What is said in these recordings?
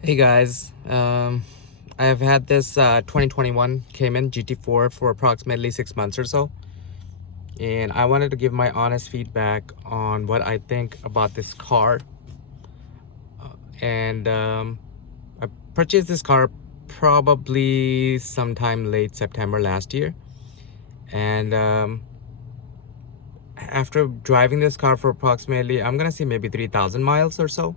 Hey guys, I've had this 2021 Cayman GT4 for approximately 6 months or so, and I wanted to give my honest feedback on what I think about this car. And I purchased this car probably sometime late September last year, and after driving this car for approximately, I'm gonna say maybe 3,000 miles or so,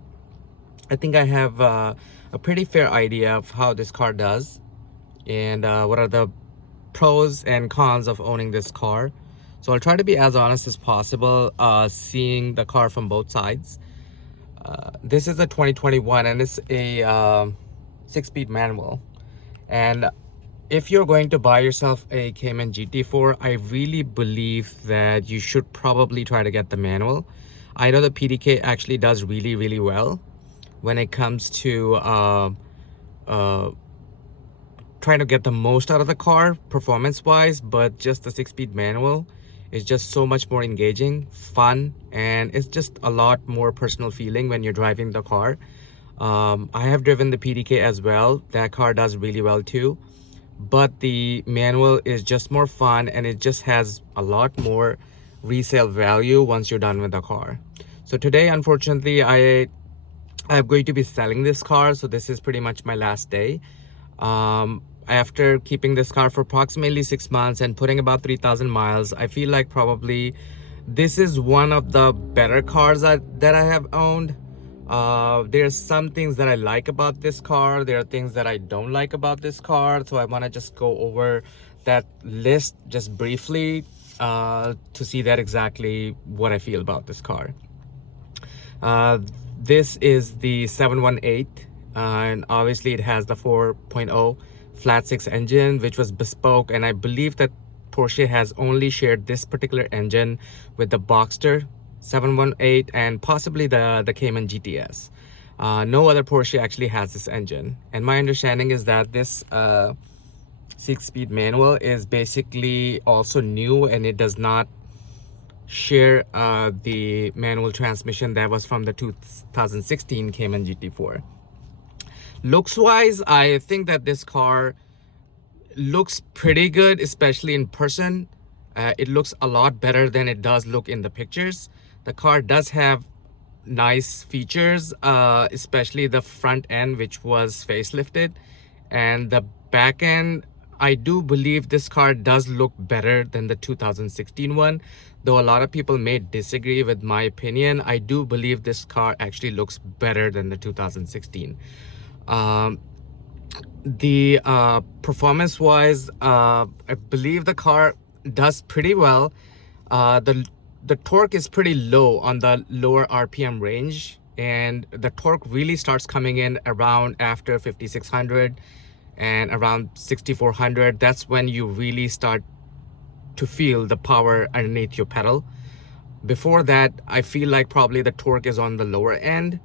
I think I have a pretty fair idea of how this car does and what are the pros and cons of owning this car. So I'll try to be as honest as possible, seeing the car from both sides. This is a 2021 and it's a 6-speed manual. And if you're going to buy yourself a Cayman GT4, I really believe that you should probably try to get the manual. I know the PDK actually does really well when it comes to uh, trying to get the most out of the car performance wise, but just the 6-speed manual is just so much more engaging, fun, and it's just a lot more personal feeling when you're driving the car. I have driven the PDK as well. That car does really well too, but the manual is just more fun and it just has a lot more resale value once you're done with the car. So today, unfortunately, I'm going to be selling this car, so this is pretty much my last day. After keeping this car for approximately 6 months and putting about 3,000 miles, I feel like probably this is one of the better cars that I have owned. There's some things that I like about this car. There are things that I don't like about this car. So I want to just go over that list just briefly to see that exactly what I feel about this car. Uh, this is the 718, and obviously it has the 4.0 flat six engine, which was bespoke, and I believe that Porsche has only shared this particular engine with the Boxster 718 and possibly the Cayman GTS. No other Porsche actually has this engine, and my understanding is that this 6-speed manual is basically also new and it does not share the manual transmission that was from the 2016 Cayman GT4. Looks wise, I think that this car looks pretty good, especially in person. It looks a lot better than it does look in the pictures. The car does have nice features, especially the front end, which was facelifted, and the back end. I do believe this car does look better than the 2016 one, though a lot of people may disagree with my opinion. I do believe this car actually looks better than the 2016. The performance wise, I believe the car does pretty well. The torque is pretty low on the lower RPM range, and the torque really starts coming in around after 5600 and around 6400. That's when you really start to feel the power underneath your pedal. Before that, I feel like probably the torque is on the lower end.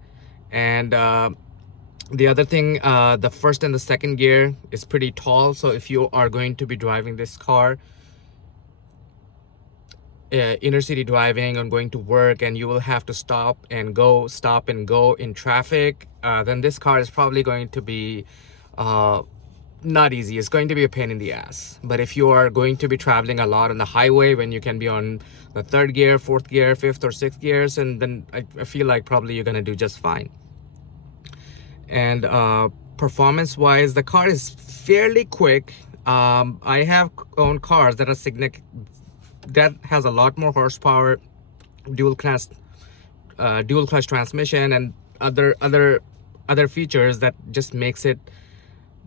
And the other thing, the first and the second gear is pretty tall. So if you are going to be driving this car, inner city driving and going to work, and you will have to stop and go in traffic, then this car is probably going to be not easy. It's going to be a pain in the ass. But if you are going to be traveling a lot on the highway, when you can be on the third gear, fourth gear, fifth or sixth gears, and then I feel like probably you're going to do just fine. And performance wise, the car is fairly quick. I have owned cars that are that has a lot more horsepower, dual clutch transmission, and other features that just makes it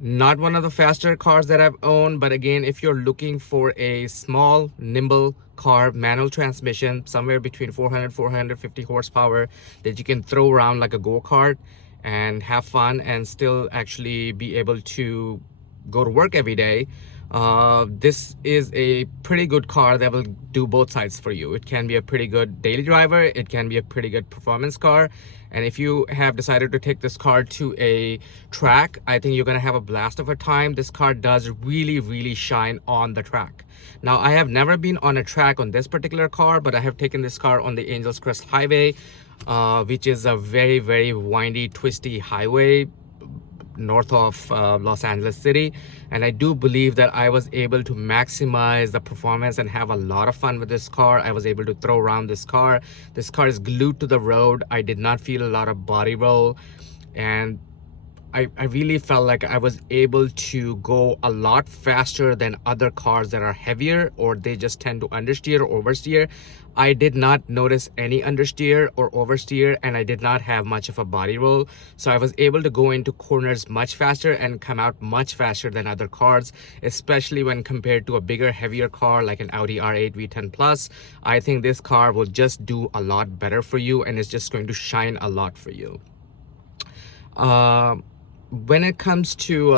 not one of the faster cars that I've owned. But again, if you're looking for a small, nimble car, manual transmission, somewhere between 450 horsepower that you can throw around like a go-kart and have fun and still actually be able to go to work every day, this is a pretty good car that will do both sides for you. It can be a pretty good daily driver, it can be a pretty good performance car, and if you have decided to take this car to a track, I think you're gonna have a blast of a time. This car does really shine on the track. Now, I have never been on a track on this particular car, but I have taken this car on the Angels Crest Highway, which is a very windy, twisty highway. north of Los Angeles City, and I do believe that I was able to maximize the performance and have a lot of fun with this car. I was able to throw around this car. This car is glued to the road. I did not feel a lot of body roll, and I really felt like I was able to go a lot faster than other cars that are heavier, or they just tend to understeer or oversteer. I did not notice any understeer or oversteer, and I did not have much of a body roll. So I was able to go into corners much faster and come out much faster than other cars, especially when compared to a bigger, heavier car like an Audi R8 V10 Plus. I think this car will just do a lot better for you, and it's just going to shine a lot for you. When it comes to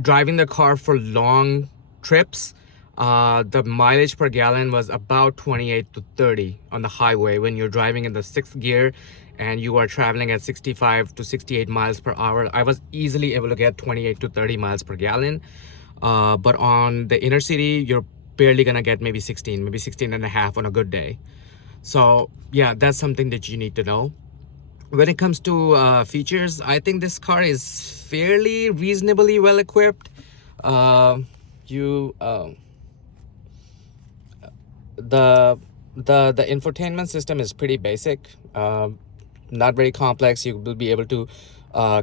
driving the car for long trips, the mileage per gallon was about 28 to 30 on the highway when you're driving in the sixth gear and you are traveling at 65 to 68 miles per hour. I was easily able to get 28 to 30 miles per gallon, but on the inner city you're barely gonna get maybe 16, maybe 16 and a half on a good day. So yeah, that's something that you need to know. When it comes to features, I think this car is fairly reasonably well equipped. The infotainment system is pretty basic, not very complex. You will be able to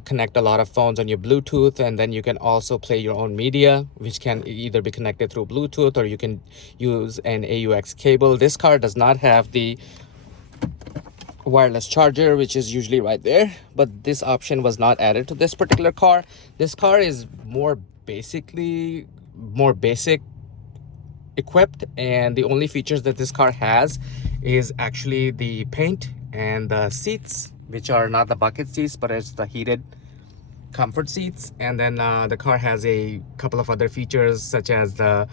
connect a lot of phones on your Bluetooth, and then you can also play your own media, which can either be connected through Bluetooth or you can use an AUX cable. This car does not have the wireless charger, which is usually right there, but this option was not added to this particular car. This car is more basic equipped, and the only features that this car has is actually the paint and the seats, which are not the bucket seats, but it's the heated comfort seats. And then the car has a couple of other features, such as the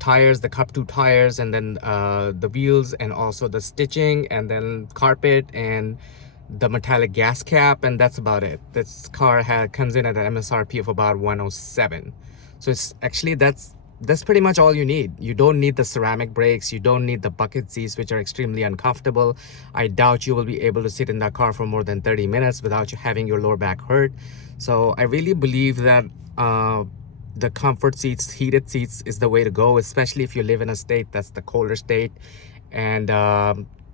tires, the Cup 2 tires, and then the wheels, and also the stitching, and then carpet and the metallic gas cap, and that's about it. This car comes in at an MSRP of about 107. So it's actually that's pretty much all you need. You don't need the ceramic brakes, you don't need the bucket seats, which are extremely uncomfortable. I doubt you will be able to sit in that car for more than 30 minutes without you having your lower back hurt. So I really believe that the comfort seats, heated seats, is the way to go, especially if you live in a state that's the colder state. And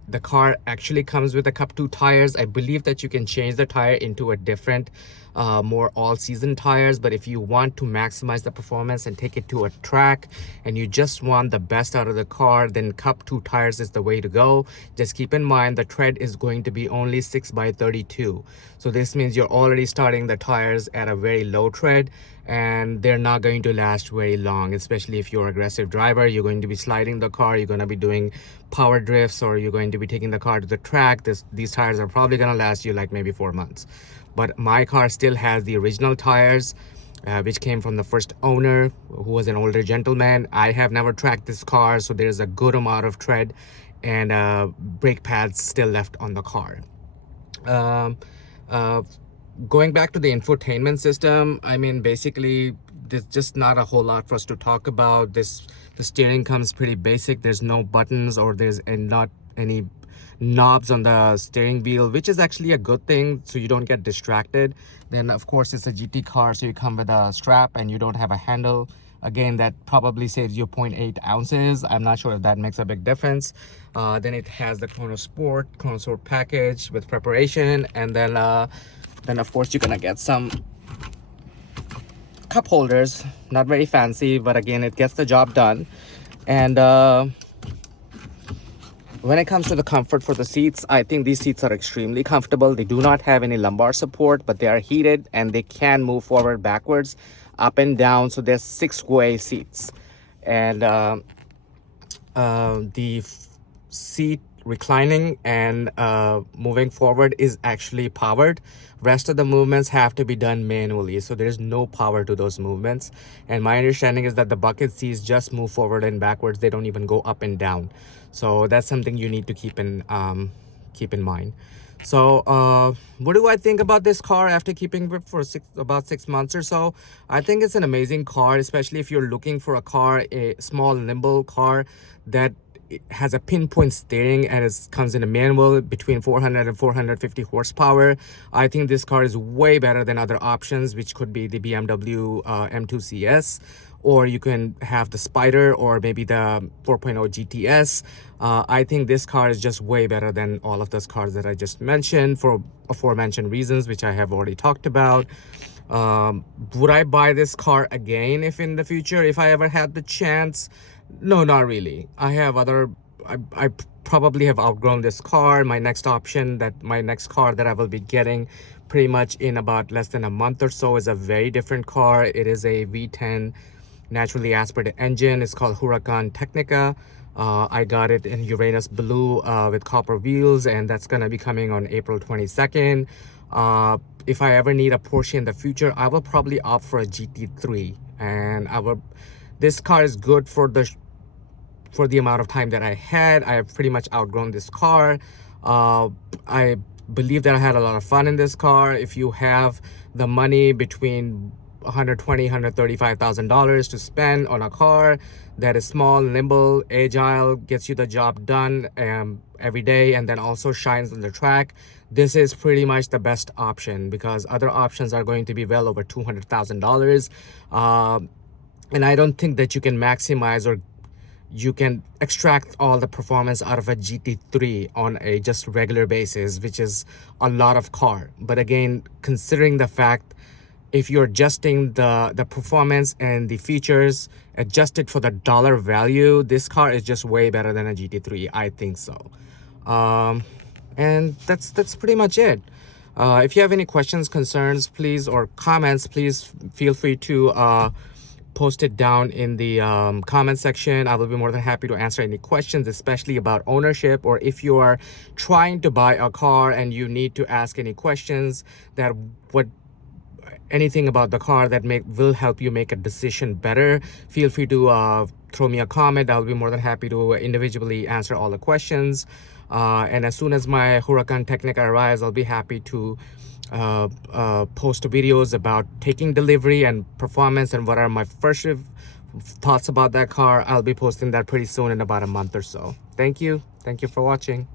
the car actually comes with the Cup 2 tires. I believe that you can change the tire into a different more all-season tires, but if you want to maximize the performance and take it to a track and you just want the best out of the car, then Cup 2 tires is the way to go. Just keep in mind the tread is going to be only 6x32, so this means you're already starting the tires at a very low tread, and they're not going to last very long, especially if you're an aggressive driver. You're going to be sliding the car, you're going to be doing power drifts, or you're going to be taking the car to the track. These tires are probably going to last you like maybe 4 months. But my car still has the original tires, which came from the first owner, who was an older gentleman. I have never tracked this car, so there's a good amount of tread and brake pads still left on the car. Going back to the infotainment system, I mean, basically there's just not a whole lot for us to talk about. The steering comes pretty basic. There's no buttons, or there's not any knobs on the steering wheel, which is actually a good thing, so you don't get distracted. Then of course it's a GT car, so you come with a strap and you don't have a handle. Again, that probably saves you 0.8 ounces. I'm not sure if that makes a big difference. Then it has the Chrono Sport package with preparation, and then of course you're gonna get some cup holders. Not very fancy, but again, it gets the job done. And when it comes to the comfort for the seats, I think these seats are extremely comfortable. They do not have any lumbar support, but they are heated and they can move forward, backwards, up and down. So there's 6-way seats. And the seat reclining and moving forward is actually powered. Rest of the movements have to be done manually, so there's no power to those movements. And my understanding is that the bucket seats just move forward and backwards. They don't even go up and down. So that's something you need to keep in mind. So what do I think about this car after keeping it for about 6 months or so? I think it's an amazing car, especially if you're looking for a car, a small, nimble car that it has a pinpoint steering and it comes in a manual between 400 and 450 horsepower. I think this car is way better than other options, which could be the BMW M2 CS, or you can have the Spider, or maybe the 4.0 GTS. I think this car is just way better than all of those cars that I just mentioned for aforementioned reasons, which I have already talked about. Would I buy this car again if in the future, if I ever had the chance? No, not really. I probably have outgrown this car. My next car that I will be getting pretty much in about less than a month or so is a very different car. It is a V10 naturally aspirated engine. It's called Huracan Technica. I got it in Uranus blue with copper wheels, and that's gonna be coming on April 22nd. If I ever need a Porsche in the future, I will probably opt for a GT3, and this car is good for the amount of time that I had. I have pretty much outgrown this car. I believe that I had a lot of fun in this car. If you have the money between $135,000 to spend on a car that is small, nimble, agile, gets you the job done every day, and then also shines on the track, this is pretty much the best option, because other options are going to be well over $200,000. And I don't think that you can maximize or you can extract all the performance out of a GT3 on a just regular basis, which is a lot of car. But again, considering the fact, if you're adjusting the performance and the features adjusted for the dollar value, this car is just way better than a GT3. I think so. And that's pretty much it. If you have any questions, concerns, please, or comments, please feel free to post it down in the comment section. I will be more than happy to answer any questions, especially about ownership, or if you are trying to buy a car and you need to ask any questions that anything about the car that will help you make a decision better, feel free to throw me a comment. I'll be more than happy to individually answer all the questions. And as soon as my Huracan Technica arrives, I'll be happy to post videos about taking delivery and performance and what are my first thoughts about that car. I'll be posting that pretty soon, in about a month or so. Thank you for watching.